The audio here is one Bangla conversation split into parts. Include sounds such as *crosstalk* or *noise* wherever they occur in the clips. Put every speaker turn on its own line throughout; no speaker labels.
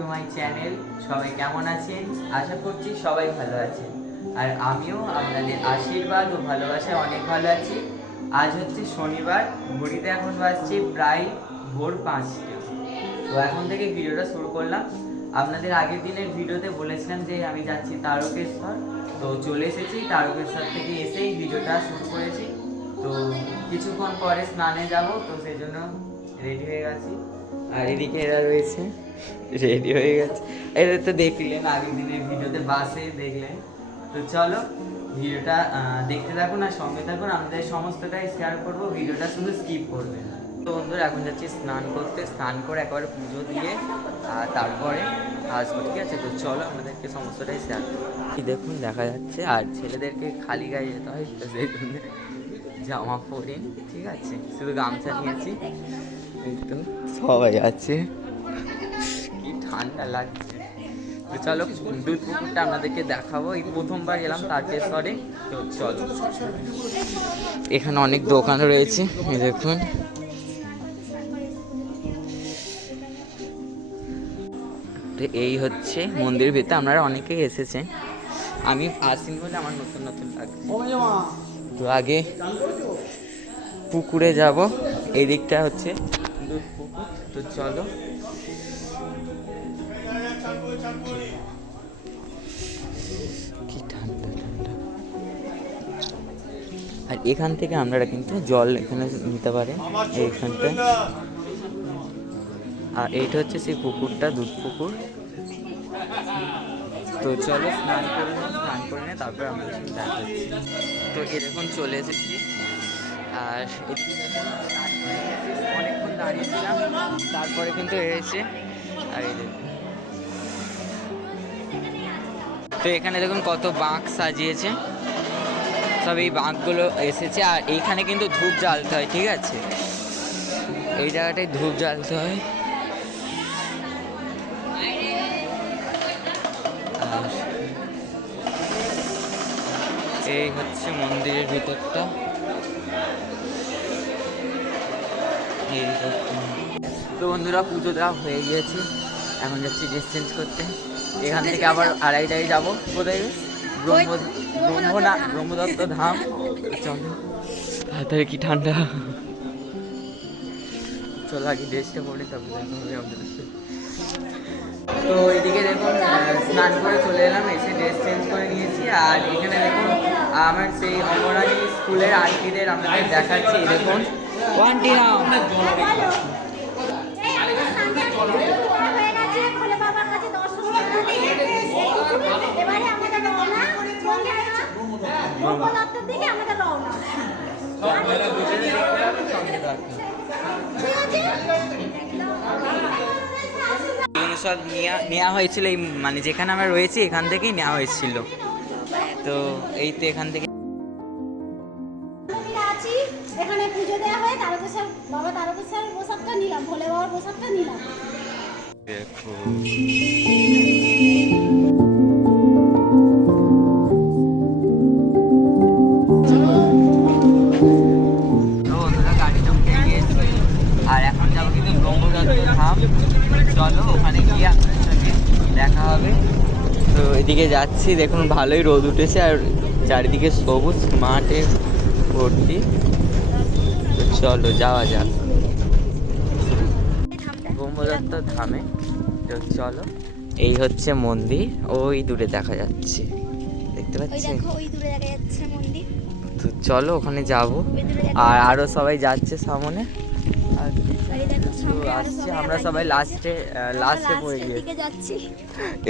টু মাই চ্যানেল সবাই কেমন আছেন? আশা করছি সবাই ভালো আছেন। আর আমিও আপনাদের আশীর্বাদ ও ভালোবাসায় অনেক ভালো আছি। আজ হচ্ছে শনিবার, ঘড়িতে এখন বাজছে প্রায় ভোর পাঁচটা। তো এখন থেকে ভিডিওটা শুরু করলাম। আপনাদের আগের দিনের ভিডিওতে বলেছিলাম যে আমি যাচ্ছি তারকেশ্বর। তো চলে এসেছি, তারকেশ্বর থেকে এসেই ভিডিওটা শুরু করেছি। তো কিছুক্ষণ পরে স্নানে যাব, তো সেই জন্য রেডি হয়ে গেছি। আর এদিকে এরা রয়েছে। রেডি হয়ে গেছে। এদের তো দেখলেন আগের দিনের ভিডিওতে, বাসে দেখলেন। তো চলো, ভিডিওটা দেখতে থাকুন আর সঙ্গে থাকুন। আমাদের সমস্তটাই শেয়ার করব। ভিডিওটা শুধু স্কিপ করবেন। তো বন্ধুরা, এখন যাচ্ছি স্নান করতে। স্নান করে একবার পুজো দিয়ে, আর তারপরে আসব ঠিক আছে? তো চলো, আমাদেরকে সমস্তটাই শেয়ার কি দেখুন, দেখা যাচ্ছে। আর ছেলেদেরকে খালি গায়ে যেতে হয় সেই জামা পরে ঠিক আছে? শুধু গামছা নিয়েছি। তো সবাই আছে। কি ঠান্ডা লাগছে। তো চলো দুধ পুকুরটা আপনাদেরকে দেখাবো। এই প্রথমবার এলাম তারকেশ্বরে। তো চলো। এখানে অনেক দোকান রয়েছে এই দেখুন। তো এই হচ্ছে মন্দিরের ভিতরে। আপনারা অনেকেই এসেছেন। আমি আসিনি বলে আমার নতুন নতুন লাগছে। তো আগে পুকুরে যাব। এই দিকটা হচ্ছে পুকুর। তো চলো। কি ঠান্ডা ঠান্ডা। আর এখান থেকে আপনারা কিন্তু জল এখানে নিতে পারেন এইখানটায়। আর এইটা হচ্ছে সেই পুকুরটা, দুধ পুকুর। তো চলো স্নান করে স্নান করে নিয়ে তারপর আমরা দেখা তো এরকম চলে এসেছি। আর অনেকক্ষণ দাঁড়িয়েছিলাম, তারপরে কিন্তু এসেছে। আর এই তো এখানে দেখুন কত বাঁক সাজিয়েছে। সব এই বাঁকগুলো এসেছে, আর এইখানে কিন্তু ধূপ জ্বালতে হয়, ঠিক আছে? এই জায়গাটায় ধূপ জ্বালতে হয়। এই হচ্ছে মন্দিরের ভিতরটা। তো বন্ধুরা, পুজো দেওয়া হয়ে গিয়েছে। এখন যাচ্ছি ড্রেস চেঞ্জ করতে। এখান থেকে আবার আড়াইটায় যাব কোথায় ব্রহ্ম না ব্রহ্মদত্ত ধাম। চলো। তাড়াতাড়ি কি ঠান্ডা? চলো আগে ড্রেসটা পরে তারপরে দেখা হবে সাথে। তো এদিকে দেখুন স্নান করে চলে এলাম, এসে ড্রেস চেঞ্জ করে নিয়েছি। আর এখানে দেখুন আমার সেই অমরানী স্কুলের আন্টিদের আপনাদের দেখাচ্ছি দেখুন। ওয়ান্টি নাও।
হয়ে
সব নেওয়া নেওয়া হয়েছিল এই মানে যেখানে আমরা রয়েছি এখান থেকেই নেওয়া হয়েছিল। তো এই তো এখান থেকে
আছি এখানে পুজো দেওয়া হয় তারকেশ্বর বাবা তারকেশ্বর প্রসাদটা নিলাম ভোলে বাবার প্রসাদটা নিলাম।
দেখো। তো এদিকে যাচ্ছি দেখুন ভালোই রোদ উঠেছে আর চারিদিকে সবুজ মাঠে ভর্তি। তো চলো যাওয়া যাক। ব্রহ্মদত্ত ধামে তো চলো এই হচ্ছে মন্দির ওই দূরে দেখা যাচ্ছে। দেখতে পাচ্ছেন?
মন্দির।
তো চলো ওখানে যাব। আর আরও সবাই যাচ্ছে সামনে। আর আমরা সবাই লাস্টে লাস্টে পড়ে গিয়ে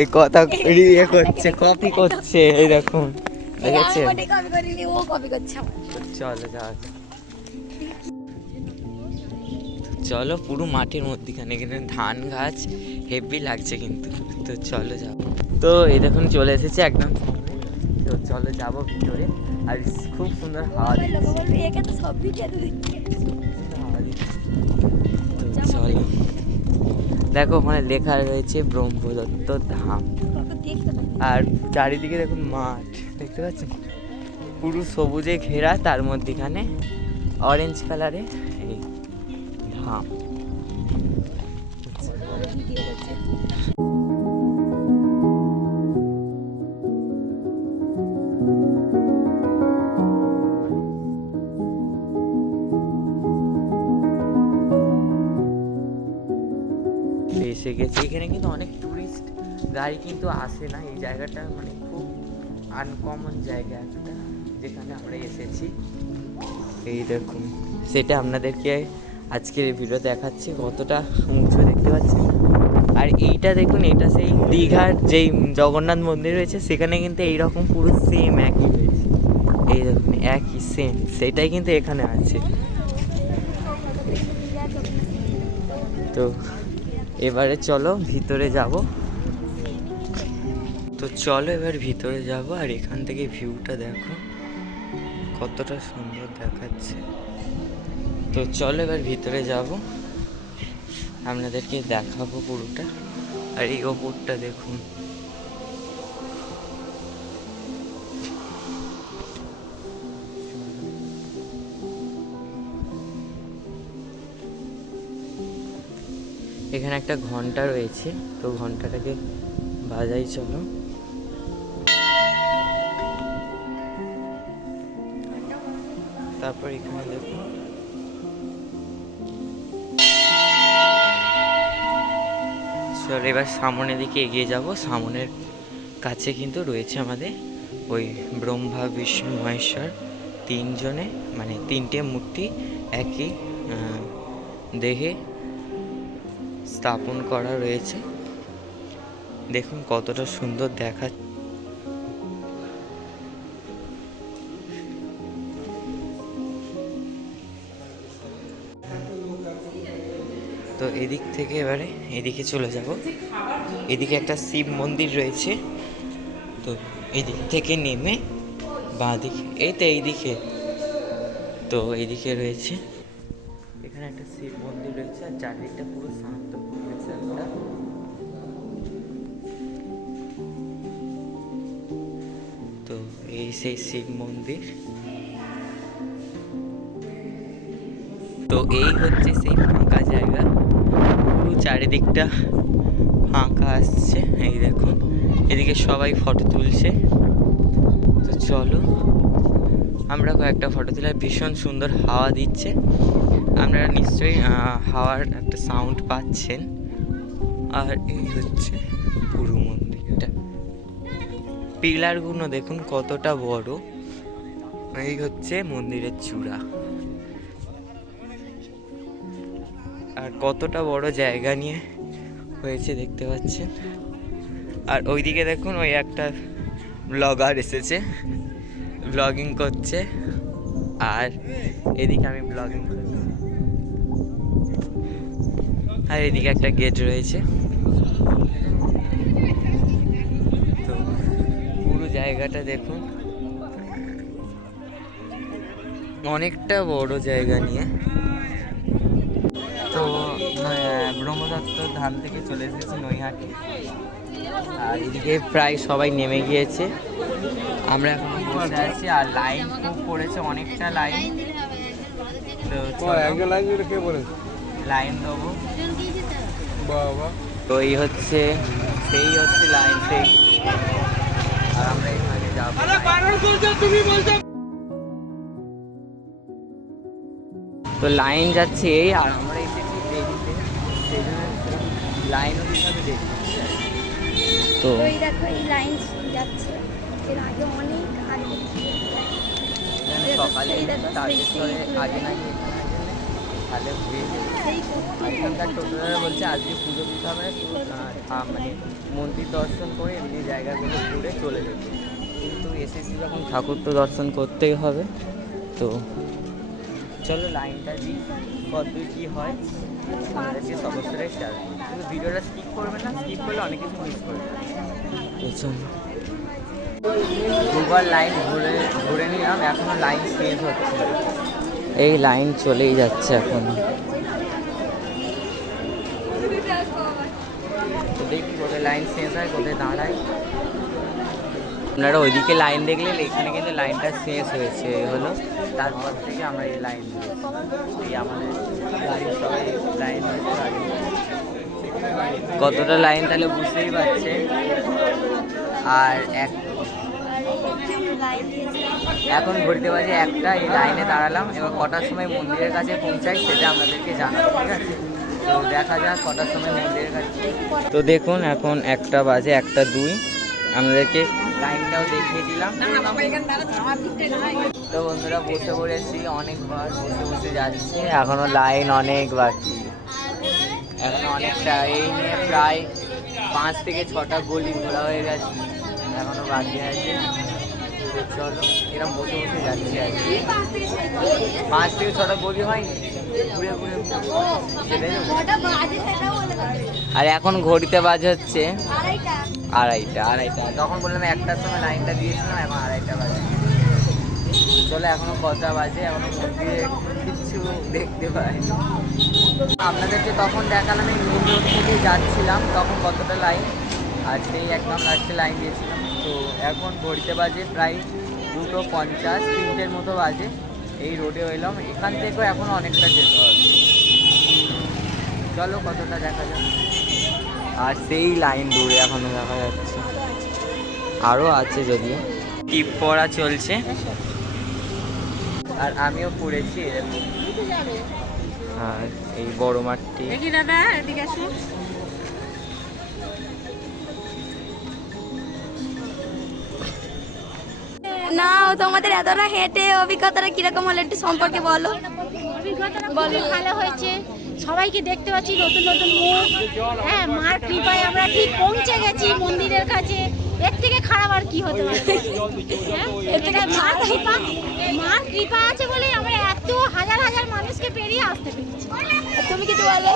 এই কথা ইয়ে করছে কপি করছে এই দেখুন দেখেছে চলো যাক। চলো পুরো মাঠের মধ্যিখানে কিন্তু ধান গাছ হেভি লাগছে কিন্তু। তো চলো যাও। তো এই দেখুন চলে এসেছে একদম তো চলো যাব ভিতরে। আর খুব সুন্দর হাওয়া দিচ্ছে। চলো। দেখো, ওখানে লেখা রয়েছে ব্রহ্মদত্ত ধাম। আর চারিদিকে দেখুন মাঠ, দেখতে পাচ্ছেন? পুরো সবুজে ঘেরা, তার মধ্যেখানে অরেঞ্জ কালারে এই ধাম। লেগেছে এখানে কিন্তু অনেক টুরিস্ট গাড়ি কিন্তু আসে না। এই জায়গাটা মানে খুব আনকমন জায়গা একটা যেখানে আমরা এসেছি। এই দেখুন, সেটা আপনাদেরকে আজকের ভিডিও দেখাচ্ছি কতটা উঁচু দেখতে পাচ্ছি। আর এইটা দেখুন, এটা সেই দীঘার যেই জগন্নাথ মন্দির রয়েছে, সেখানে কিন্তু এইরকম পুরো সেম একই রয়েছে। এই দেখুন, একই সেম সেটাই কিন্তু এখানে আছে। তো এবারে চলো ভিতরে যাব। তো চলো এবার ভিতরে যাব আর এখান থেকে ভিউটা দেখো। কতটা সুন্দর দেখাচ্ছে। তো চলো এবার ভিতরে যাব। আপনাদেরকে দেখাবো পুরোটা। আর এই ওপরটা দেখুন। এখানে একটা ঘণ্টা রয়েছে, তো ঘন্টাটাকে বাজাই চলো। তারপর এখানে দেখুন চলো, এবার সামনের দিকে এগিয়ে যাব। সামনের কাছে কিন্তু রয়েছে আমাদের ওই ব্রহ্মা, বিষ্ণু, মহেশ্বর তিনজনে মানে তিনটে মূর্তি, একই দেহে স্থাপন করা রয়েছে। দেখুন কতটা সুন্দর দেখা তো এদিক থেকে এবারে এদিকে চলে যাব। এদিকে একটা শিব মন্দির রয়েছে। তো এদিক থেকে নেমে বাঁ দিকে এই তো এইদিকে। তো এইদিকে রয়েছে। এখানে একটা শিব মন্দির রয়েছে আর চারদিকটা পুরো শান্ত। এই সেই শিব মন্দির। তো এই হচ্ছে সেই ফাঁকা জায়গা। পুরো চারিদিকটা ফাঁকা আসছে। এই দেখুন, এদিকে সবাই ফটো তুলছে। তো চলো, আমরা কয়েকটা ফটো তুলে ভীষণ সুন্দর হাওয়া দিচ্ছে। আপনারা নিশ্চয়ই হাওয়ার একটা সাউন্ড পাচ্ছেন। আর এই হচ্ছে পুরো মন্দিরটা পিলারগুলো দেখুন কতটা বড়। এই হচ্ছে মন্দিরের চূড়া। আর কতটা বড় জায়গা নিয়ে হয়েছে দেখতে পাচ্ছেন। আর ওইদিকে দেখুন ওই একটা ব্লগার এসেছে ব্লগিং করছে। আর এদিকে আমি ব্লগিং করছি। আর এদিকে একটা গেট রয়েছে তো পুরো জায়গাটা দেখুন। অনেকটা বড় জায়গা নিয়ে। তো ব্রহ্মদত্ত ধাম থেকে চলে এসেছি নৈহাটি। আর এদিকে প্রায় সবাই নেমে গিয়েছে। আমরা এখন বসে আছি আর লাইন খুব পড়েছে অনেকটা লাইন। তো
লাইন
দেবো।
বাবা।
তো এই হচ্ছে সেই হচ্ছে লাইন সেই। আর আমরা এখানে যাব। তো লাইন যাচ্ছে এই আর আমরা এসেছি দেরিতে সেই জন্য লাইন হিসাবে দেখি তো
তো এই দেখো এই লাইন যাচ্ছে। এর আগে অনেক আগে
সকালে তারকেশ্বরে
সেই- সেই
আগে নাকি এখানে তাহলে ঘুরে এখানকার টোটোরা বলছে, আজকে পুজো দিতে হবে। মানে মন্দির দর্শন করে এমনি জায়গাগুলো ঘুরে চলে যেতে কিন্তু এসেছি যখন ঠাকুর তো দর্শন করতেই হবে, তো চলো লাইনটা দিই, কতদূর কী হয় আমাদেরকে সবস্তরে শেয়ার কিন্তু ভিডিওটা স্কিপ করবে না স্কিপ করলে অনেক কিছু মিস করবে। দুবার লাইন ঘুরে ঘুরে নিলাম, এখনও লাইন শেষ হচ্ছে এই লাইন চলেই যাচ্ছে এখন তো দেখি লাইন শেষ হয়, কোথায় দাঁড়ায়। আপনারা ওইদিকে লাইন দেখলেন, এখানে কিন্তু লাইনটা শেষ হয়েছে হলো। তারপর থেকে আমরা এই লাইন। এই আমাদের গাড়ির সবাই লাইন কতটা লাইন তাহলে বুঝতেই পারছে আর এক এখন ঘুরতে বাজে একটা, এই লাইনে দাঁড়ালাম। এবার কটার সময় মন্দিরের কাছে পৌঁছাই, সেটা আপনাদেরকে জানাব। ঠিক আছে? তো দেখা যাক কটার সময় মন্দিরের কাছে তো দেখুন এখন একটা বাজে একটা দুই। আমাদেরকে টাইমটাও দেখিয়ে দিলাম। তো বন্ধুরা বসে পড়েছি অনেকবার বসে বসে যাচ্ছে। এখনও লাইন অনেক বাকি। এখন অনেকটা এই নিয়ে প্রায় পাঁচ থেকে ছটা গলি ঘোরা হয়ে গেছে। এখনও বাকি আছে। চলো এরকম বসে বসে যাচ্ছি আর কি। পাঁচ থেকে ছটা গলি হয়নি? আর এখন ঘড়িতে বাজে হচ্ছে
আড়াইটা।
আড়াইটা তখন বললাম একটার সময় লাইনটা দিয়েছিলাম এখন আড়াইটা বাজে। চলো এখনও কটা বাজে এখনও মন্দিরে কিচ্ছু দেখতে পাই আপনাদেরকে তখন দেখালাম এই মেন রোড থেকে যাচ্ছিলাম তখন কতটা লাইন? আর সেই একদম লাস্টে লাইন দিয়েছিলাম। তো এখন ঘড়িতে বাজে প্রায় দুটো পঞ্চাশ তিনটের মতো বাজে। এই রোডে হইলাম এখান থেকেও এখন অনেকটা যেতে হবে। চলো কতটা দেখা যাক। আর সেই লাইন দূরে এখনও দেখা যাচ্ছে। আরও আছে যদিও টিপ পড়া চলছে। আর আমিও পড়েছি এরকম। আর এই বড় মাঠটি।
দাদা এদিকে আসুন।
না, তোমাদের এতটা হেঁটে অভিজ্ঞতাটা কীরকম হলো একটু সম্পর্কে বলো।
অভিজ্ঞতাটা ভালো হয়েছে। সবাইকে দেখতে পাচ্ছি নতুন নতুন মুখ। হ্যাঁ মার কৃপায় আমরা ঠিক পৌঁছে গেছি মন্দিরের কাছে। এর থেকে খারাপ আর কি হতে পারে? হ্যাঁ? মার কৃপা মার কৃপা আছে বলে আমরা এত হাজার হাজার মানুষকে পেরিয়ে আসতে পেরেছি।
তুমি কিছু বলো।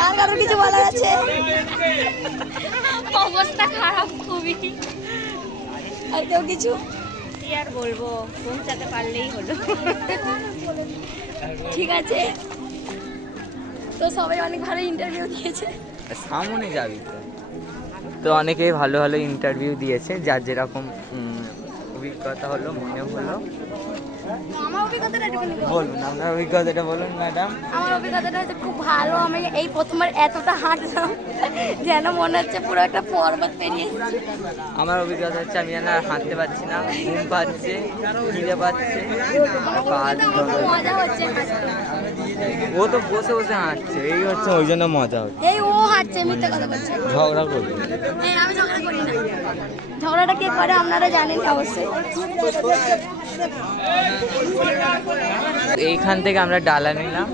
আর কারও কিছু বলার আছে? *laughs*
অবস্থা খারাপ খুবই।
আর কেউ কিছু?
কি আর বলব পৌঁছাতে পারলেই হলো।
ঠিক আছে। তো সবাই অনেক ভালো ইন্টারভিউ দিয়েছে।
সামনে যাবি তো। তো অনেকেই ভালো ভালো ইন্টারভিউ দিয়েছে যার যেরকম অভিজ্ঞতা হলো মনে হলো। বলুন আপনার অভিজ্ঞতাটা বলুন ম্যাডাম
আমার অভিজ্ঞতাটা হচ্ছে খুব ভালো আমি এই প্রথমবার এতটা হাঁটলাম যেন মনে হচ্ছে পুরো একটা পর্বত পেরিয়ে
আমার অভিজ্ঞতা হচ্ছে আমি যেন আর হাঁটতে পারছি না ঘুম পাচ্ছে খিদে পাচ্ছে
মজা হচ্ছে।
ও তো বসে বসে হাঁটছে এই হচ্ছে ওই জন্য মজা হচ্ছে।
এই ও হাঁটছে মিথ্যে কথা বলছে।
ঝগড়া
এই আমি ঝগড়া করি না। ঝগড়াটা কে করে আপনারা জানেন অবশ্যই।
এইখান থেকে আমরা ডালা নিলাম।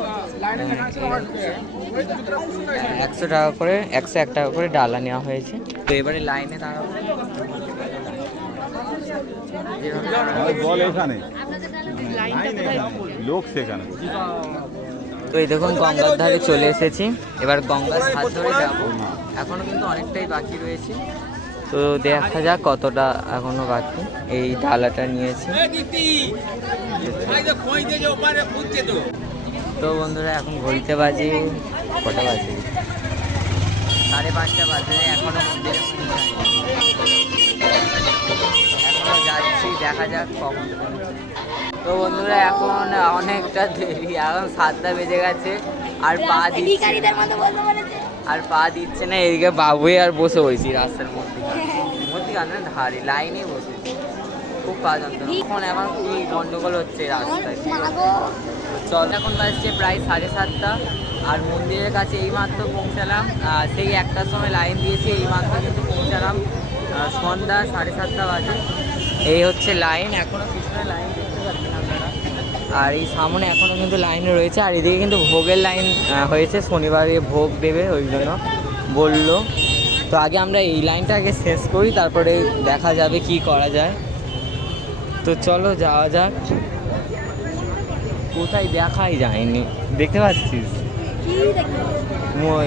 একশো টাকা করে একশো এক টাকা করে ডালা নেওয়া হয়েছে। তো এবারে লাইনে দাঁড়াবো।
বল এখানে। লোক সেখানে।
তো এই দেখুন গঙ্গার ধারে চলে এসেছি। এবার গঙ্গার ধার ধরে যাব। এখনও কিন্তু অনেকটাই বাকি রয়েছে। তো দেখা যাক কতটা এখনও বাকি। এই ডালাটা নিয়েছি। তো বন্ধুরা এখন ঘড়িতে বাজে কটা বাজে? সাড়ে পাঁচটা বাজে এখনও মন্দিরে এখনও যাচ্ছি দেখা যাক কখন। তো বন্ধুরা এখন অনেকটা দেরি। এখন সাতটা বেজে গেছে আর পা দিচ্ছে আর পা দিচ্ছে না এদিকে বাবুই আর বসে হয়েছি রাস্তার মধ্যে। মধ্যিখান ধারে লাইনে বসে খুব পা যন্ত্রণা। এখন এখন খুবই গন্ডগোল হচ্ছে রাস্তায়? চল এখন বাজছে প্রায় সাড়ে সাতটা আর মন্দিরের কাছে এইমাত্র পৌঁছালাম। সেই একটার সময় লাইন দিয়েছে এইমাত্র কিন্তু পৌঁছালাম। সন্ধ্যা সাড়ে সাতটা বাজে। এই হচ্ছে লাইন এখনও পিছনে লাইন আর এই সামনে এখনও কিন্তু লাইন রয়েছে। আর এদিকে কিন্তু ভোগের লাইন হয়েছে। শনিবারে ভোগ দেবে ওই জন্য বলল। তো আগে আমরা এই লাইনটা আগে শেষ করি তারপরে দেখা যাবে কি করা যায়। তো চলো যাওয়া যাক। কোথায় দেখাই যায়নি? দেখতে পাচ্ছিস?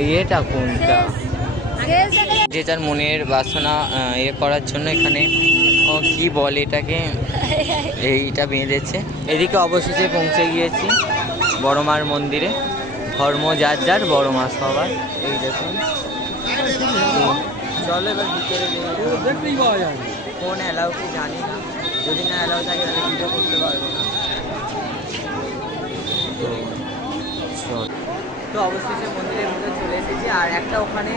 ইয়েটা কোনটা? যে যার মনের বাসনা ইয়ে করার জন্য এখানে কি বলে এটাকে? এইটা বেঁধেছে। এদিকে অবশেষে পৌঁছে গিয়েছি বড় মার মন্দিরে। ধর্ম যার যার বড় মা সবার। এই দেখুন। চলো এবার ভিতরে ফোন অ্যালাউ কি জানি না। যদি না অ্যালাউ থাকে তাহলে ভিডিও করতে পারব না। তো অবশেষে মন্দিরের ভিতরে চলে এসেছি। আর একটা ওখানে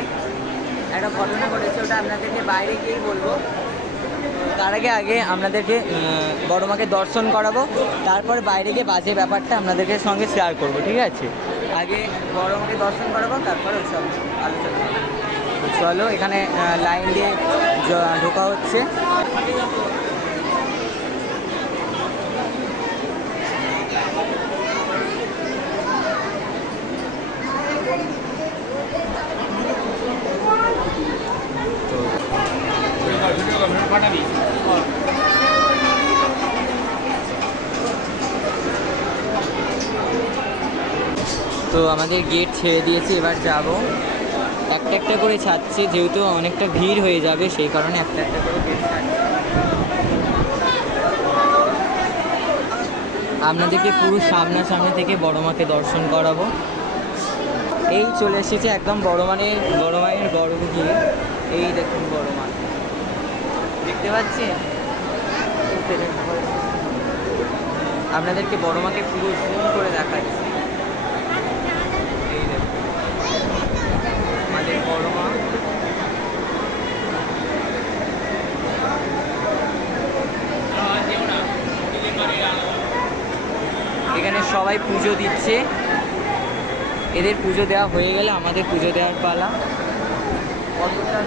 একটা ঘটনা ঘটেছে ওটা আপনাদেরকে বাইরে গিয়েই বলব। তার আগে আগে আপনাদেরকে বড় মাকে দর্শন করাবো। তারপর বাইরে গিয়ে বাজে ব্যাপারটা আপনাদেরকে সঙ্গে শেয়ার করব, ঠিক আছে? আগে বড় মাকে দর্শন করাবো, তারপর ওইসব আলোচনা করব। চলো, এখানে লাইন দিয়ে ঢোকা হচ্ছে তো আমাদের গেট ছেড়ে দিয়েছে, এবার যাব। একটা একটা করে ছাড়ছে, যেহেতু অনেকটা ভিড় হয়ে যাবে, সেই কারণে একটা একটা করে গেট ছাড়ছে। আপনাদেরকে পুরো সামনাসামনি থেকে বড় মাকে দর্শন করাবো। এই চলে এসেছে একদম বড় মানে বড় মায়ের গর্ব গিয়ে। এই দেখুন বড় মা। দেখতে পাচ্ছেন? আপনাদেরকে বড় মাকে পুরো জুম করে দেখাচ্ছি এই দেখুন আমাদের বড় মা এখানে সবাই পুজো দিচ্ছে। এদের পুজো দেওয়া হয়ে গেলে আমাদের পুজো দেওয়ার পালা। কতটা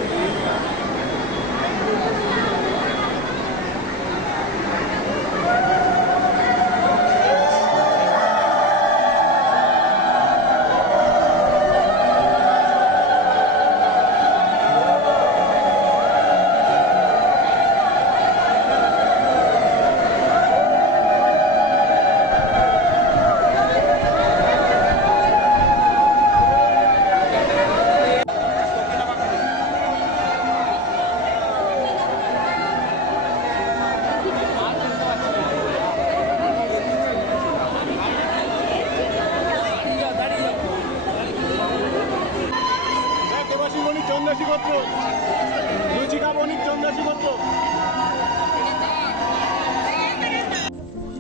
রুচিকা বণিক চন্দ্রাসী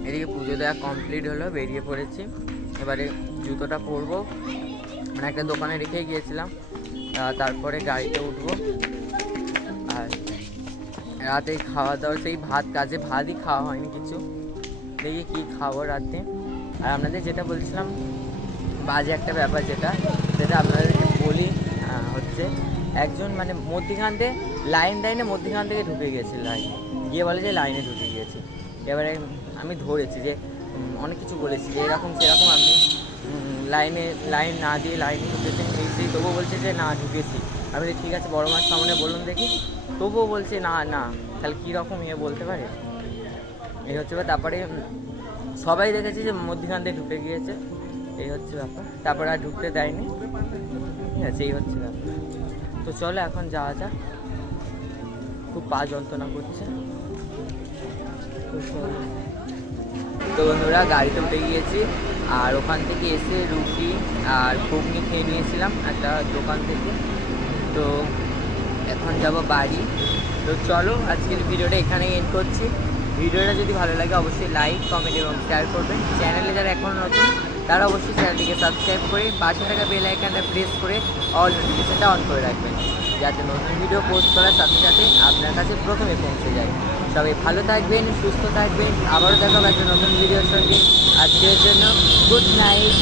এদিকে পুজো দেওয়া কমপ্লিট হলো, বেরিয়ে পড়েছি। এবারে জুতোটা পরবো। মানে একটা দোকানে রেখে গিয়েছিলাম। তারপরে গাড়িতে উঠবো। আর রাতে খাওয়া দাওয়া, সেই ভাত, কাজে ভাতই খাওয়া হয়নি কিছু। দেখি কী খাব রাতে। আর আপনাদের যেটা বলছিলাম, বাজে একটা ব্যাপার যেটা, সেটা আপনাদেরকে বলি হচ্ছে একজন মানে মধ্যিখান থেকে লাইন লাইনে মধ্যিখান থেকে ঢুকে গেছে লাইন গিয়ে বলে যে লাইনে ঢুকে গিয়েছে। এবারে আমি ধরেছি যে অনেক কিছু বলেছি যে এরকম সেরকম আমি লাইনে লাইন না দিয়ে লাইনে ঢুকেছেন এই তবুও বলছে যে না ঢুকেছি। আমি বলি, ঠিক আছে বড় মাছ সামনে বলুন দেখি। তবুও বলছে না না তাহলে কীরকম ইয়ে বলতে পারে? এই হচ্ছে। তারপরে সবাই দেখেছি যে মধ্যখান দিয়ে ঢুকে গিয়েছে। এই হচ্ছে ব্যাপার। তারপরে আর ঢুকতে দেয়নি। ঠিক আছে এই হচ্ছে ব্যাপার। তো চলো এখন যাওয়া যাক। খুব পা যন্ত্রণা করছে। তো। বন্ধুরা, গাড়িতে উঠে গিয়েছি। আর ওখান থেকে এসে রুটি আর ঘুগনি খেয়ে নিয়েছিলাম একটা দোকান থেকে। তো এখন যাব বাড়ি। তো চলো, আজকের ভিডিওটা এখানেই এন্ড করছি। ভিডিওটা যদি ভালো লাগে, অবশ্যই লাইক কমেন্ট এবং শেয়ার করবেন। চ্যানেলে যারা এখনও নতুন তারা অবশ্যই চ্যানেলটিকে সাবস্ক্রাইব করে পাশে থাকা বেল আইকনটা প্রেস করে অল নোটিফিকেশনটা অন করে রাখবেন, যাতে নতুন ভিডিও পোস্ট করার সাথে সাথে আপনার কাছে প্রথমে পৌঁছে যায়। সবাই ভালো থাকবেন, সুস্থ থাকবেন, আবারও দেখাবো একটা নতুন ভিডিওর সঙ্গে। আজকের জন্য গুড নাইট